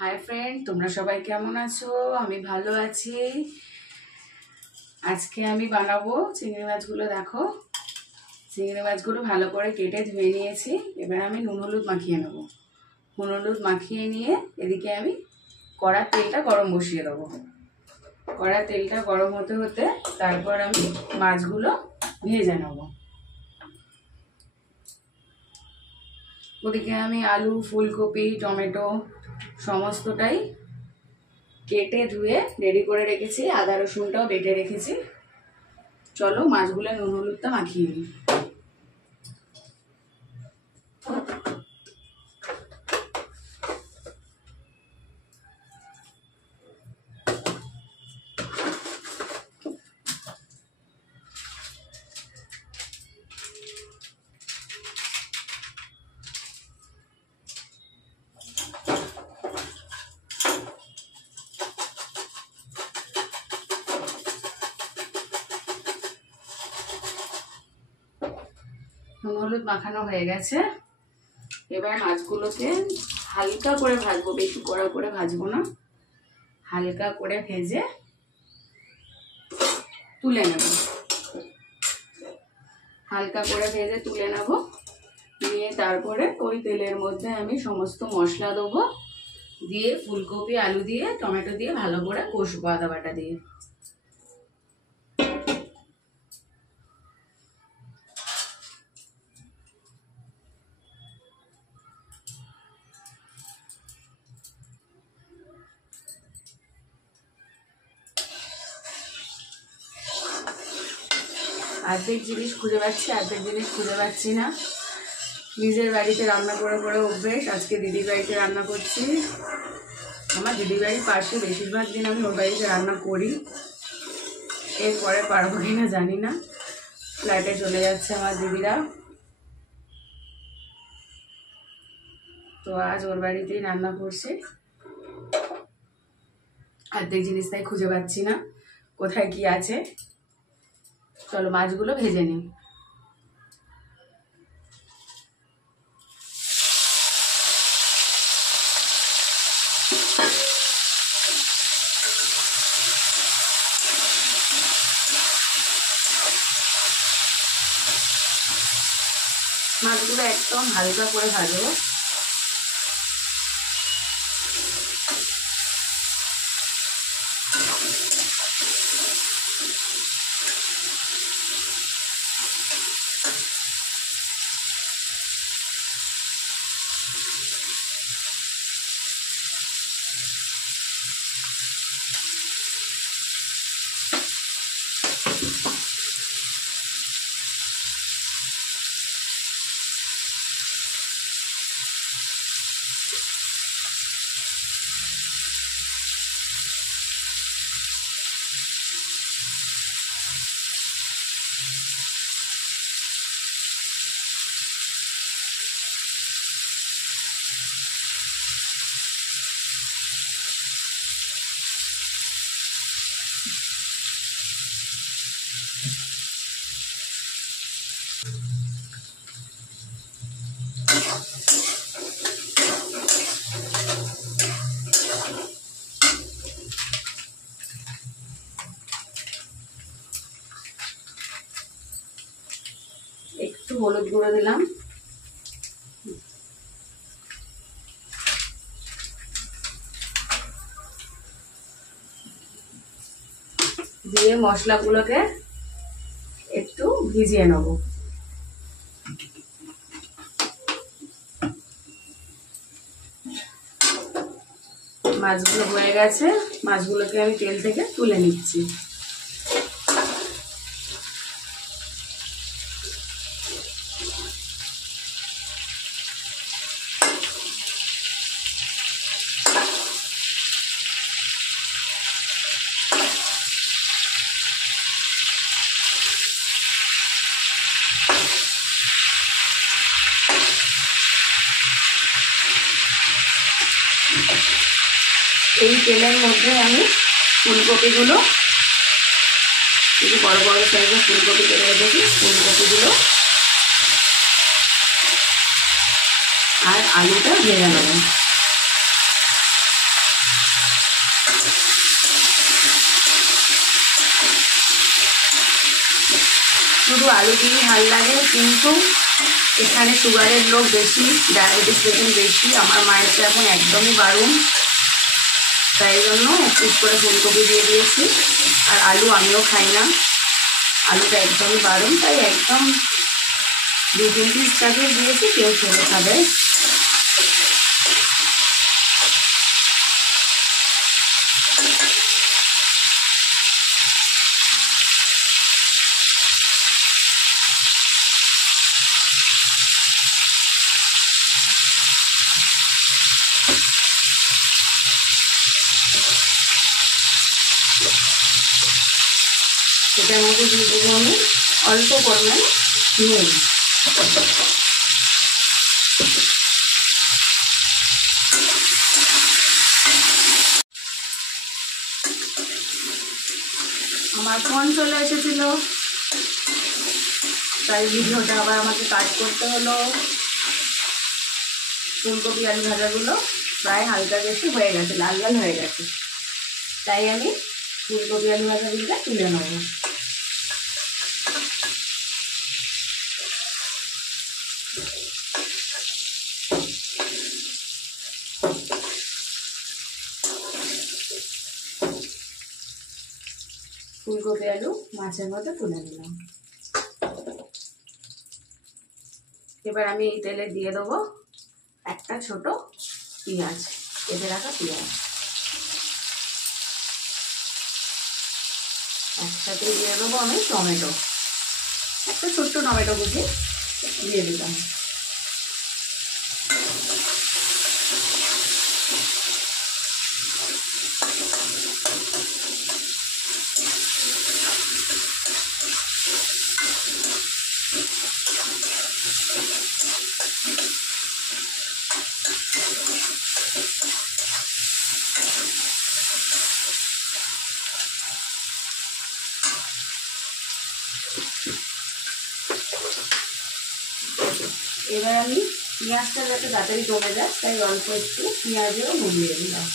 Hi friend, তোমরা সবাই কেমন আছো? আমি ভালো আছি। আজকে আমি বানাবো চিংড়ি মাছগুলো। দেখো, চিংড়ি মাছগুলো ভালো করে কেটে ধুয়ে নিয়েছি। এবার আমি নুন হলুদ মাখিয়ে নেব। নুন হলুদ মাখিয়ে নিয়ে এদিকে আমি কড়ার তেলটা গরম বসিয়ে দেবো। কড়ার তেলটা গরম হতে হতে তারপর আমি মাছগুলো ভেজে নেব। ওদিকে আমি আলু, ফুলকপি, টমেটো সমস্তটাই কেটে ধুয়ে রেডি করে রেখেছি। আদা রসুনটাও বেটে রেখেছি। চলো মাছগুলো নুন হলুদটা মাখিয়ে নিই। নুন হলুদ মাখানো হয়ে গেছে। এবার মাছগুলোকে হালকা করে ভাজবো, বেশি কড়া করে ভাজবো না। হালকা করে ভেজে তুলে নেব। হালকা করে ভেজে তুলে নেব। নিয়ে তারপরে ওই তেলের মধ্যে আমি সমস্ত মশলা দেবো। দিয়ে ফুলকপি, আলু দিয়ে, টমেটো দিয়ে ভালো করে কষবো আদা বাটা দিয়ে। অর্ধেক জিনিস খুঁজে পাচ্ছি, অর্ধেক জিনিস খুঁজে পাচ্ছি না। নিজের বাড়িতে রান্না করে করে অভ্যেস। আজকে দিদির বাড়িতে রান্না করছি। আমার দিদির বাড়ির পাশে, বেশিরভাগ দিন আমি ওর বাড়িতে রান্না করি। এরপরে পারবো কিনা জানি না। ফ্ল্যাটে চলে যাচ্ছে আমার দিদিরা, তো আজ ওর বাড়িতেই রান্না করছি। অর্ধেক জিনিস তাই খুঁজে পাচ্ছি না কোথায় কি আছে। চলো মাছগুলো ভেজে নিই। মাছগুলো একদম হালকা করে ভাজবো। একটু হলুদ গুঁড়ো দিলাম। দিয়ে মশলাগুলোকে একটু ভিজিয়ে নেব। মাছগুলো হয়ে গেছে। মাছগুলোকে আমি তেল থেকে তুলে নিচ্ছি। এই তেলের মধ্যে আমি ফুলকপিগুলো, একটু বড় বড় সাইজের ফুলকপি কেটে রেখেছি, ফুলকপিগুলো আর আলুটা ভেজে নেব। শুধু আলু দিয়েই ভাল লাগে, কিন্তু এখানে সুগারের লোক বেশি, ডায়াবেটিস পেশেন্ট বেশি, আমার মায়ের তো এখন একদমই বারণ, তাই জন্য একটু করে ফুলকপি দিয়ে দিয়েছি। আর আলু আমিও খাই না, আলুটা একদমই বারণ, তাই একদম 2-3 পিস প্যাকেট দিয়েছি, কেউ খেলে খাবে। এটার মধ্যে দিয়ে দেবো আমি অল্প পরিমাণ নুন। আমার ফোন চলে এসেছিল, তাই ভিডিওটা আবার আমাকে কাট করতে হলো। ফুলকপি আলু ভাজাগুলো প্রায় হালকা বেশি হয়ে গেছে, লাল লাল হয়ে গেছে, তাই আমি ফুলকপি আলু ভাজাগুলোটা তুলে নেব। ফুলকপি আলু মাছের মতো তুলে নিলাম। এবার আমি এই তেলে দিয়ে দেবো একটা ছোট পেঁয়াজ, কেটে রাখা পেঁয়াজ। একসাথে দিয়ে দেবো আমি টমেটো, একটা ছোট্ট টমেটো কুচি দিয়ে দিলাম। এবার আমি পেঁয়াজটা যাতে তাড়াতাড়ি কমে যায়, তাই অল্প একটু পেঁয়াজেও মুড়িয়ে দিলাম।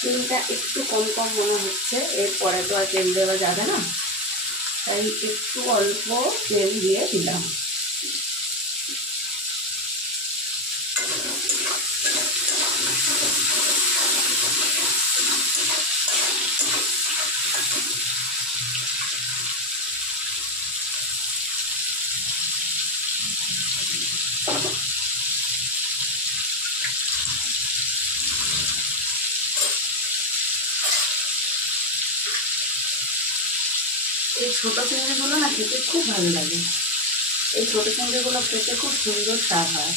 তেলটা একটু কম কম মনে হচ্ছে, এরপরে তো আর তেল দেওয়া যাবে না, তাই একটু অল্প তেল দিয়ে দিলাম। এই ছোটো চিংড়িগুলো না খেতে খুব ভালো লাগে, এই ছোটো চিংড়িগুলো খেতে খুব সুন্দর স্বাদ হয়।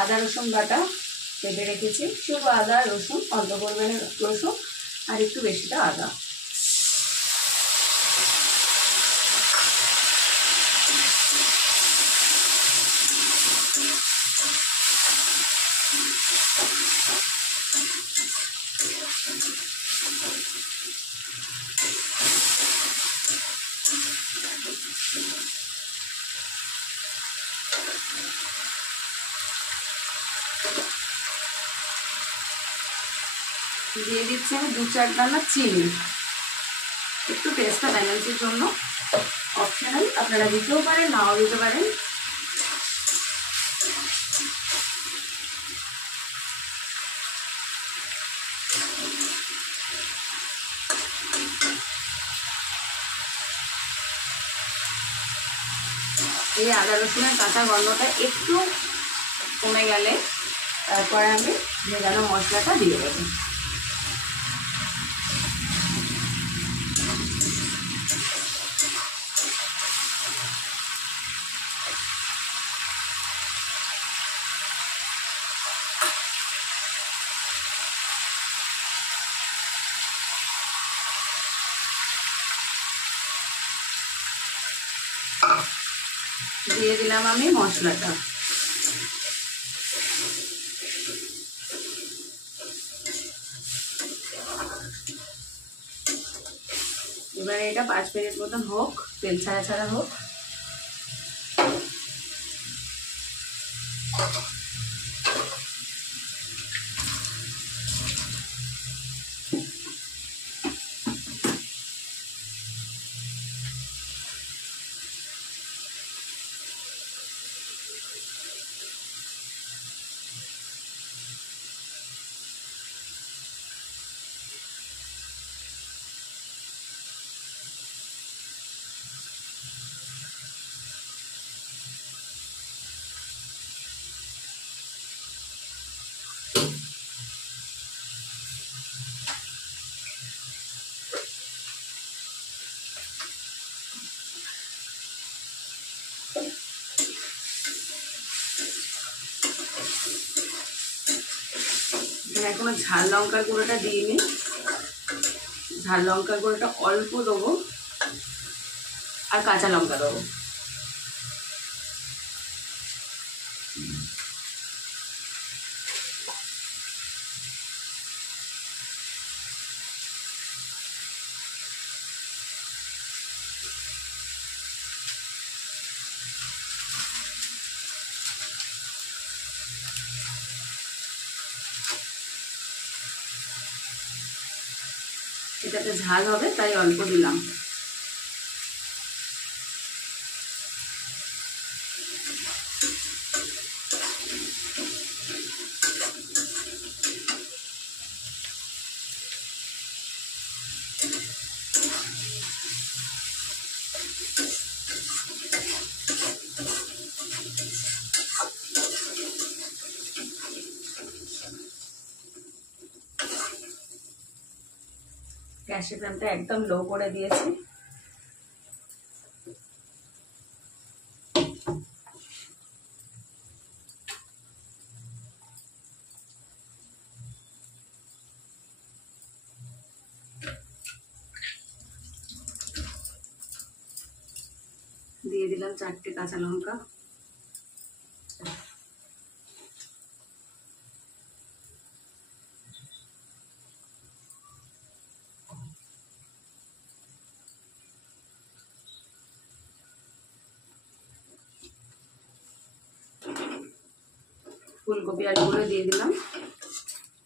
আদা রসুন বাটা কেটে রেখেছি, শুধু আদা রসুন, অল্প পরিমাণে রসুন আর একটু বেশিটা আদা। দিয়ে দিচ্ছি আমি 2-4 দানা চিনি, একটু টেস্টটা ব্যালেন্সের জন্য, অপশনাল, আপনারা দিতেও পারেন নাও দিতে পারেন। এই আদা রসুনের কাঁচা গন্ধটা একটু কমে গেলে তারপরে আমি ভেজানো মশলাটা দিয়ে দেবো। দিয়ে দিলাম আমি মশলাটা। এবারে এটা 5 মিনিট মতন হোক, তেল ছাড়া ছাড়া হোক। এখনো ঝাল লঙ্কার গুঁড়োটা দিইনি, ঝাল লঙ্কার গুঁড়োটা অল্প দেবো, আর কাঁচা লঙ্কা দেবো। এটাতে ঝাল হবে তাই অল্প দিলাম। গ্যাসের ফ্লেমটা একদম লো করে দিয়েছি। দিয়ে দিলাম 4টে কাঁচা লঙ্কা। ফুলকপি আলুগুলো দিয়ে দিলাম।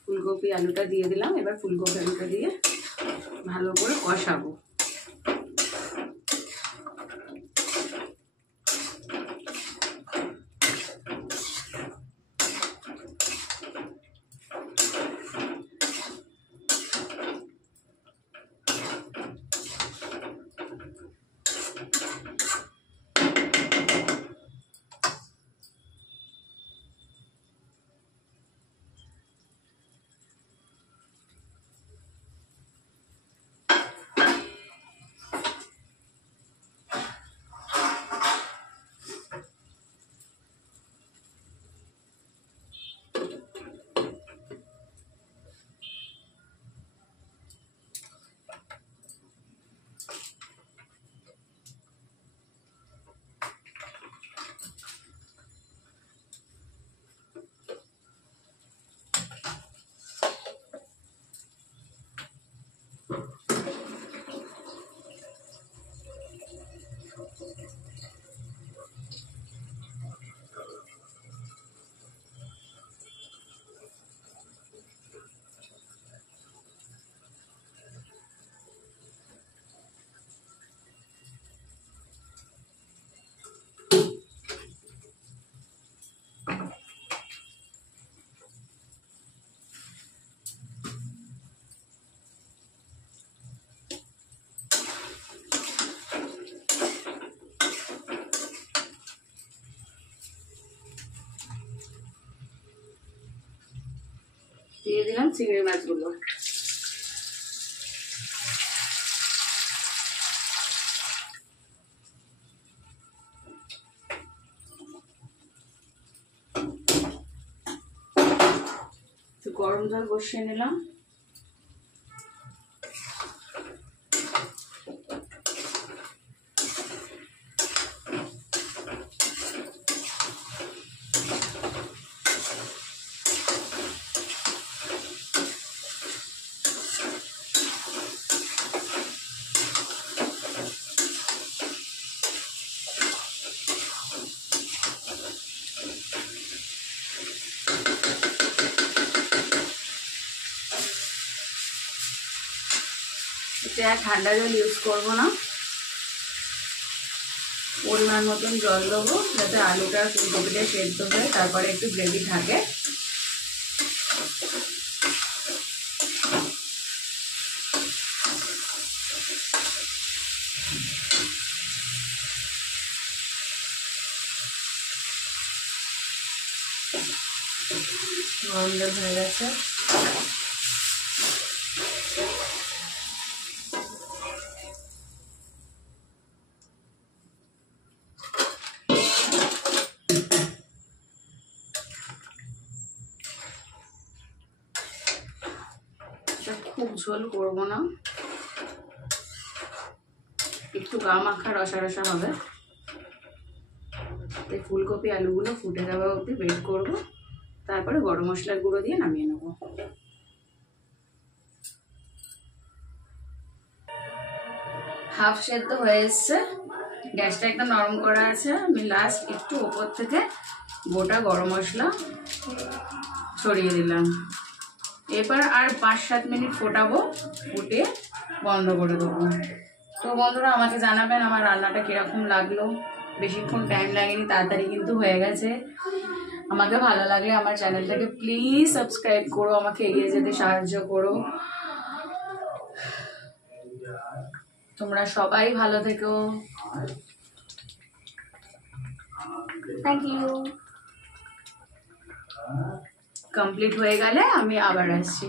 ফুলকপি আলুটা দিয়ে দিলাম। এবার ফুলকপি আলুটা দিয়ে ভালো করে কষাবো। দিয়ে দিলাম চিংড়ি মাছগুলো। গরম জল বসিয়ে নিলাম। এতে আর ঠান্ডা জল ইউজ করবো না, পরিমাণ মতন জল দেবো যাতে আলুটা ফুলকপিটা সেদ্ধ হয়ে তারপরে একটু গ্রেভি থাকে। গরম জল হয়ে গেছে। খুব ঝোল করবো না, একটু গা মাখা রসা রসা হবে। তাই ফুলকপি আলুগুলো ফুটে যাওয়া অবধি ওয়েট করবো, তারপরে গরম মশলার গুঁড়ো দিয়ে নামিয়ে নেব। হাফ সেদ্ধ হয়ে এসছে, গ্যাসটা একদম নরম করা আছে। আমি লাস্ট একটু ওপর থেকে গোটা গরম মশলা ছড়িয়ে দিলাম। এবার আর 5-7 মিনিট ফোটাবো, ফুটে বন্ধ করে দেবো। তো বন্ধুরা আমাকে জানাবেন আমার রান্নাটা কিরকম লাগলো। বেশিক্ষণ টাইম লাগেনি, তাড়াতাড়ি কিন্তু হয়ে গেছে। আমাকে ভালো লাগলে আমার চ্যানেলটাকে প্লিজ সাবস্ক্রাইব করো, আমাকে এগিয়ে যেতে সাহায্য করো। তোমরা সবাই ভালো থেকো। Thank you. কমপ্লিট হয়ে গেলে আমি আবার আসছি।